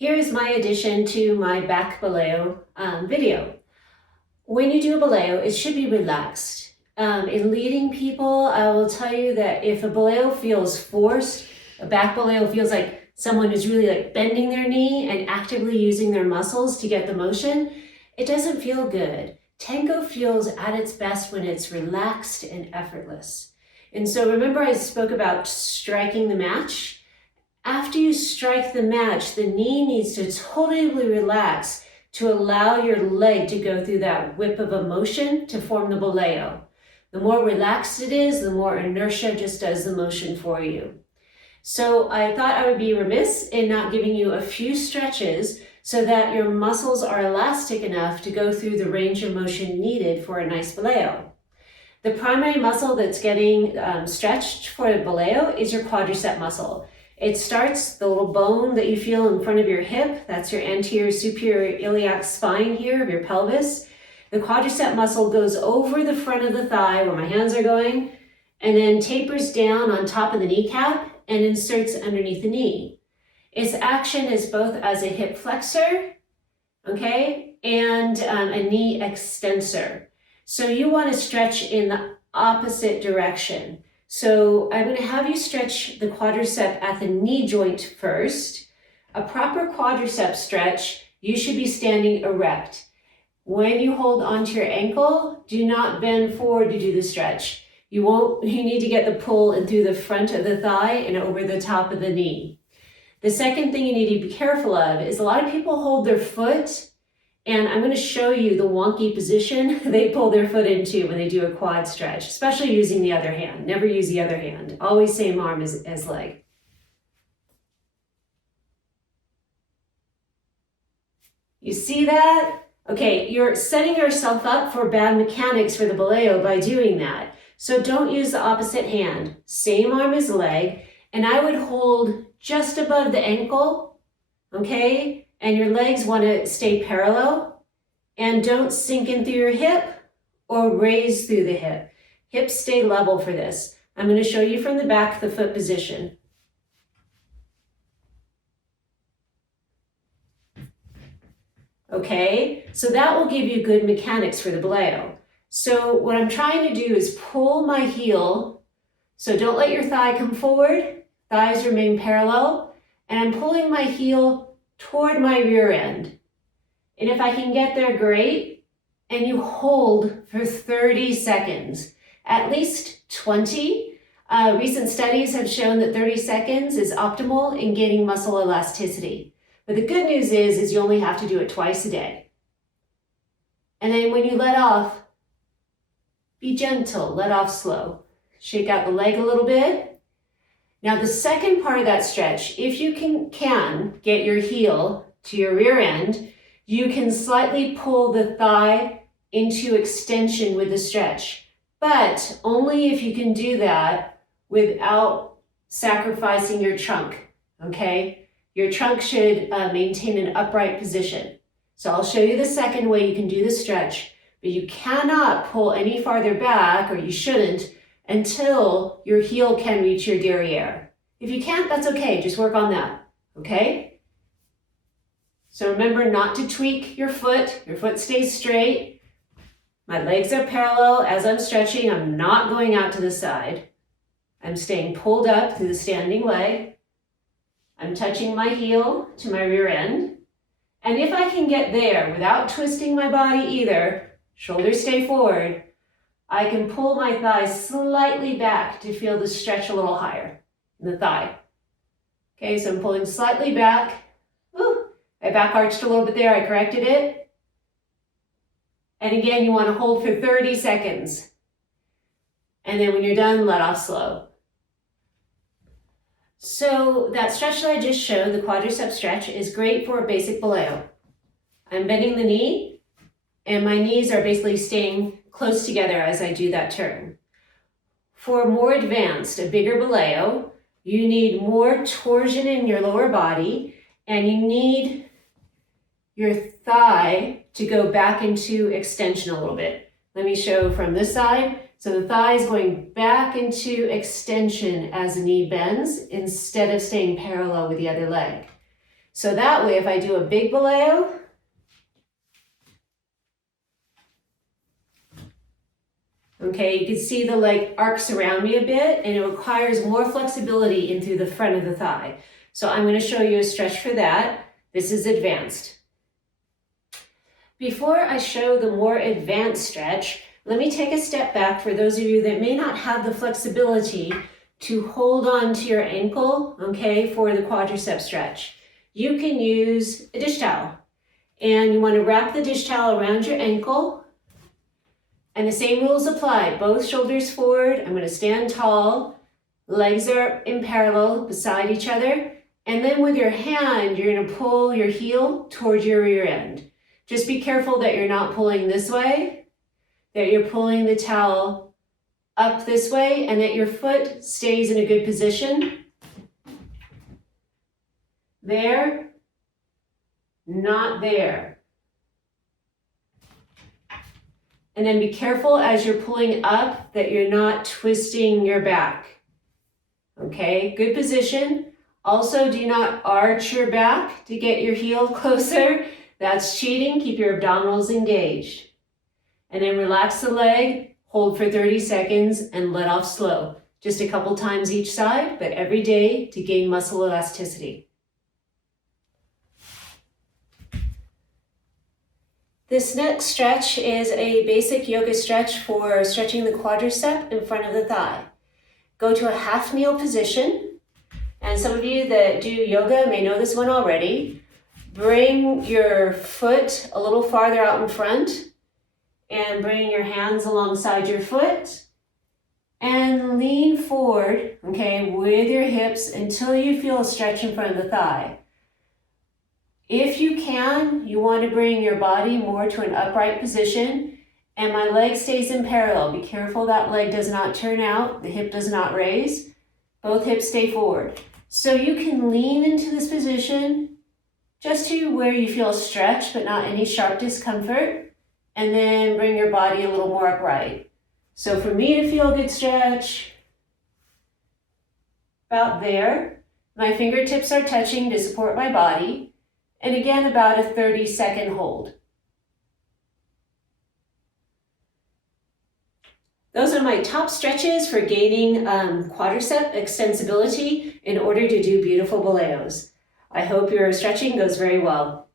Here is my addition to my back Boleo video. When you do a Boleo, it should be relaxed. In leading people, I will tell you that if a Boleo feels forced, a back Boleo feels like someone is really like bending their knee and actively using their muscles to get the motion, it doesn't feel good. Tango feels at its best when it's relaxed and effortless. And so remember I spoke about striking the match? After you strike the match, the knee needs to totally relax to allow your leg to go through that whip of a motion to form the Boleo. The more relaxed it is, the more inertia just does the motion for you. So I thought I would be remiss in not giving you a few stretches so that your muscles are elastic enough to go through the range of motion needed for a nice Boleo. The primary muscle that's getting stretched for a Boleo is your quadricep muscle. It starts the little bone that you feel in front of your hip. That's your anterior superior iliac spine here of your pelvis. The quadricep muscle goes over the front of the thigh where my hands are going, and then tapers down on top of the kneecap and inserts underneath the knee. Its action is both as a hip flexor, okay, and a knee extensor. So you want to stretch in the opposite direction. So I'm going to have you stretch the quadricep at the knee joint first. A proper quadricep stretch, you should be standing erect. When you hold onto your ankle, do not bend forward to do the stretch. You need to get the pull in through the front of the thigh and over the top of the knee. The second thing you need to be careful of is a lot of people hold their foot, and I'm going to show you the wonky position they pull their foot into when they do a quad stretch, especially using the other hand. Never use the other hand. Always same arm as leg. You see that? Okay, you're setting yourself up for bad mechanics for the Boleo by doing that. So don't use the opposite hand. Same arm as leg, and I would hold just above the ankle, okay? And your legs want to stay parallel, and don't sink in through your hip or raise through the hip. Hips stay level for this. I'm going to show you from the back the foot position. Okay, so that will give you good mechanics for the Boleo. So what I'm trying to do is pull my heel, so don't let your thigh come forward, thighs remain parallel, and I'm pulling my heel toward my rear end. And if I can get there, great. And you hold for 30 seconds, at least 20. Recent studies have shown that 30 seconds is optimal in gaining muscle elasticity. But the good news is you only have to do it twice a day. And then when you let off, be gentle, let off slow. Shake out the leg a little bit. Now the second part of that stretch, if you can get your heel to your rear end, you can slightly pull the thigh into extension with the stretch, but only if you can do that without sacrificing your trunk, okay? Your trunk should maintain an upright position. So I'll show you the second way you can do the stretch, but you cannot pull any farther back, or you shouldn't, until your heel can reach your derriere. If you can't, that's okay. Just work on that, okay? So remember not to tweak your foot. Your foot stays straight. My legs are parallel as I'm stretching. I'm not going out to the side. I'm staying pulled up through the standing leg. I'm touching my heel to my rear end. And if I can get there without twisting my body either, shoulders stay forward, I can pull my thighs slightly back to feel the stretch a little higher in the thigh. Okay, so I'm pulling slightly back. Ooh, I back arched a little bit there, I corrected it. And again, you want to hold for 30 seconds. And then when you're done, let off slow. So that stretch that I just showed, the quadricep stretch, is great for a basic Boleo. I'm bending the knee, and my knees are basically staying close together as I do that turn. For more advanced, a bigger Boleo, you need more torsion in your lower body, and you need your thigh to go back into extension a little bit. Let me show from this side. So the thigh is going back into extension as the knee bends instead of staying parallel with the other leg. So that way, if I do a big boleo, okay, you can see the leg arcs around me a bit, and it requires more flexibility in through the front of the thigh. So I'm going to show you a stretch for that. This is advanced. Before I show the more advanced stretch, let me take a step back for those of you that may not have the flexibility to hold on to your ankle, okay, for the quadricep stretch. You can use a dish towel, and you want to wrap the dish towel around your ankle, and the same rules apply. Both shoulders forward. I'm going to stand tall, legs are in parallel beside each other, and then with your hand, you're going to pull your heel towards your rear end. Just be careful that you're not pulling this way, that you're pulling the towel up this way, and that your foot stays in a good position. There, not there. And then be careful as you're pulling up that you're not twisting your back. Okay, good position. Also, do not arch your back to get your heel closer. That's cheating. Keep your abdominals engaged. And then relax the leg, hold for 30 seconds, and let off slow. Just a couple times each side, but every day to gain muscle elasticity. This next stretch is a basic yoga stretch for stretching the quadricep in front of the thigh. Go to a half kneel position, and some of you that do yoga may know this one already. Bring your foot a little farther out in front and bring your hands alongside your foot and lean forward, okay, with your hips until you feel a stretch in front of the thigh. If you can, you want to bring your body more to an upright position, and my leg stays in parallel. Be careful that leg does not turn out, the hip does not raise. Both hips stay forward. So you can lean into this position just to where you feel a stretch, but not any sharp discomfort, and then bring your body a little more upright. So for me to feel a good stretch, about there. My fingertips are touching to support my body. And again, about a 30-second hold. Those are my top stretches for gaining quadricep extensibility in order to do beautiful boleos. I hope your stretching goes very well.